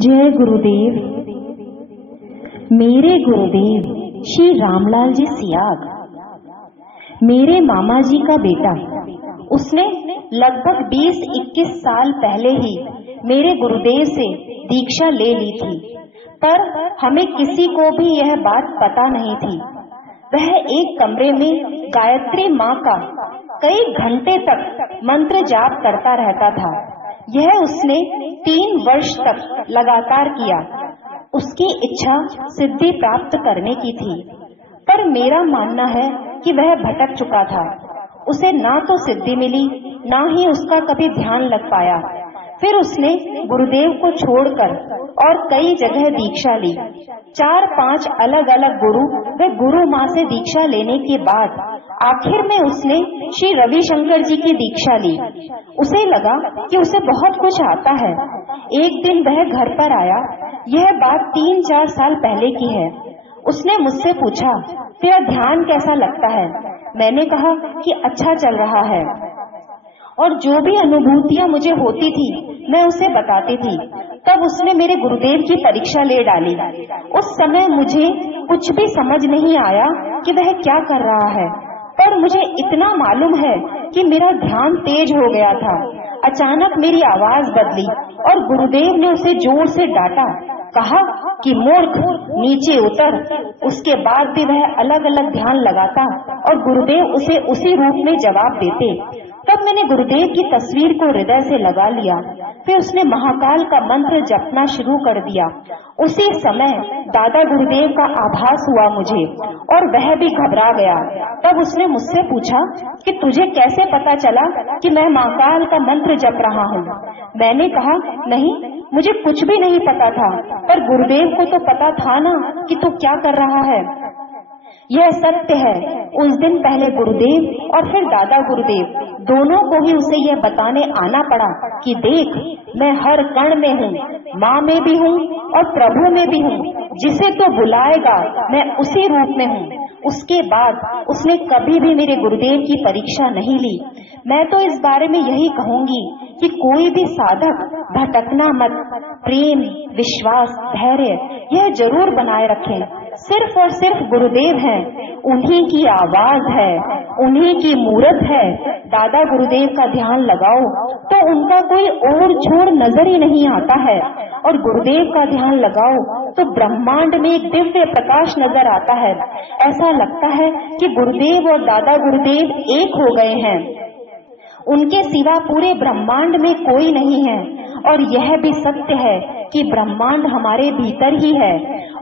जय गुरुदेव। मेरे गुरुदेव श्री रामलाल जी सियाग, मेरे मामा जी का बेटा, उसने लगभग 20-21 साल पहले ही मेरे गुरुदेव से दीक्षा ले ली थी, पर हमें किसी को भी यह बात पता नहीं थी। वह एक कमरे में गायत्री माँ का कई घंटे तक मंत्र जाप करता रहता था। यह उसने 3 वर्ष तक लगातार किया। उसकी इच्छा सिद्धि प्राप्त करने की थी, पर मेरा मानना है कि वह भटक चुका था। उसे ना तो सिद्धि मिली, ना ही उसका कभी ध्यान लग पाया। फिर उसने गुरुदेव को छोड़कर और कई जगह दीक्षा ली। 4-5 अलग अलग गुरु व गुरु माँ से दीक्षा लेने के बाद आखिर में उसने श्री रविशंकर जी की दीक्षा ली। उसे लगा कि उसे बहुत कुछ आता है। एक दिन वह घर पर आया। यह बात 3-4 साल पहले की है। उसने मुझसे पूछा, तेरा ध्यान कैसा लगता है? मैंने कहा कि अच्छा चल रहा है, और जो भी अनुभूतियां मुझे होती थी मैं उसे बताती थी। तब उसने मेरे गुरुदेव की परीक्षा ले डाली। उस समय मुझे कुछ भी समझ नहीं आया कि वह क्या कर रहा है, पर मुझे इतना मालूम है कि मेरा ध्यान तेज हो गया था। अचानक मेरी आवाज बदली और गुरुदेव ने उसे जोर से डांटा। कहा कि मूर्ख, नीचे उतर। उसके बाद भी वह अलग अलग ध्यान लगाता और गुरुदेव उसे उसी रूप में जवाब देते। तब मैंने गुरुदेव की तस्वीर को हृदय से लगा लिया। फिर उसने महाकाल का मंत्र जपना शुरू कर दिया। उसी समय दादा गुरुदेव का आभास हुआ मुझे, और वह भी घबरा गया। तब उसने मुझसे पूछा कि तुझे कैसे पता चला कि मैं महाकाल का मंत्र जप रहा हूँ? मैंने कहा, नहीं, मुझे कुछ भी नहीं पता था, पर गुरुदेव को तो पता था ना कि तू क्या कर रहा है। यह सत्य है। उस दिन पहले गुरुदेव और फिर दादा गुरुदेव दोनों को ही उसे यह बताने आना पड़ा कि देख, मैं हर कण में हूँ, माँ में भी हूँ और प्रभु में भी हूँ। जिसे तो बुलाएगा मैं उसी रूप में हूँ। उसके बाद उसने कभी भी मेरे गुरुदेव की परीक्षा नहीं ली। मैं तो इस बारे में यही कहूंगी कि कोई भी साधक भटकना मत। प्रेम, विश्वास, धैर्य यह जरूर बनाए रखें। सिर्फ और सिर्फ गुरुदेव हैं, उन्हीं की आवाज है, उन्हीं की मूर्त है। दादा गुरुदेव का ध्यान लगाओ तो उनका कोई और छोर नजर ही नहीं आता है, और गुरुदेव का ध्यान लगाओ तो ब्रह्मांड में एक दिव्य प्रकाश नजर आता है। ऐसा लगता है कि गुरुदेव और दादा गुरुदेव एक हो गए हैं। उनके सिवा पूरे ब्रह्मांड में कोई नहीं है। और यह भी सत्य है कि ब्रह्मांड हमारे भीतर ही है,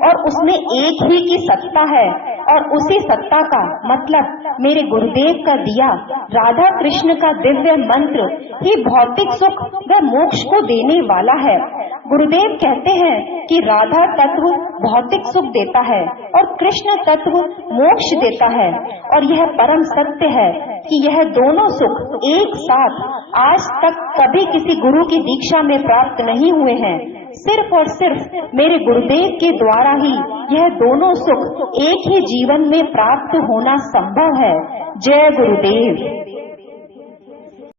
और उसमें एक ही की सत्ता है, और उसी सत्ता का मतलब मेरे गुरुदेव का दिया राधा कृष्ण का दिव्य मंत्र ही भौतिक सुख व मोक्ष को देने वाला है। गुरुदेव कहते हैं कि राधा तत्व भौतिक सुख देता है और कृष्ण तत्व मोक्ष देता है, और यह परम सत्य है कि यह दोनों सुख एक साथ आज तक कभी किसी गुरु की दीक्षा में प्राप्त नहीं हुए हैं। सिर्फ और सिर्फ मेरे गुरुदेव के द्वारा ही यह दोनों सुख एक ही जीवन में प्राप्त होना संभव है। जय गुरुदेव।